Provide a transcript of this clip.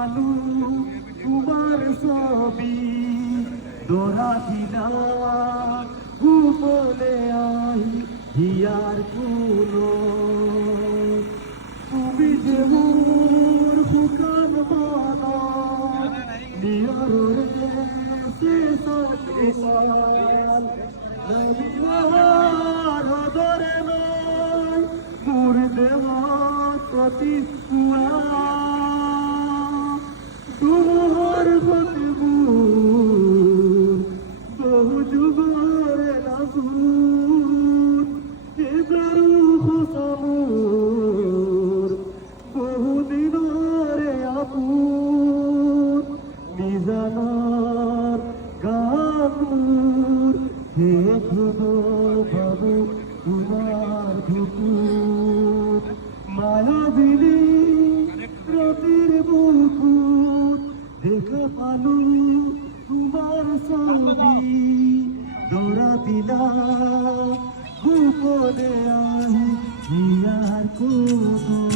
পালু তোমার ছবি দোরা দিলা গোপনে আই হিয়ার কুলো তুমি যে মোর হুকান মানা নিয়র সে সৎসাল নবীনার হদরে নয় মোর দেওয়া প্রতি তোমার ফতেমুর বহু যুগরে নাজুর এদারু হোসামুর বহু দিনরে আপুর মিজানার গানুর হে খুদো বাবু তোমার ধুকুর মায়া দিলি রতির বুকুর দেখা পালু তোমার ছবি দৌড়া দিলা গোপনে আহি হিয়ার কুদো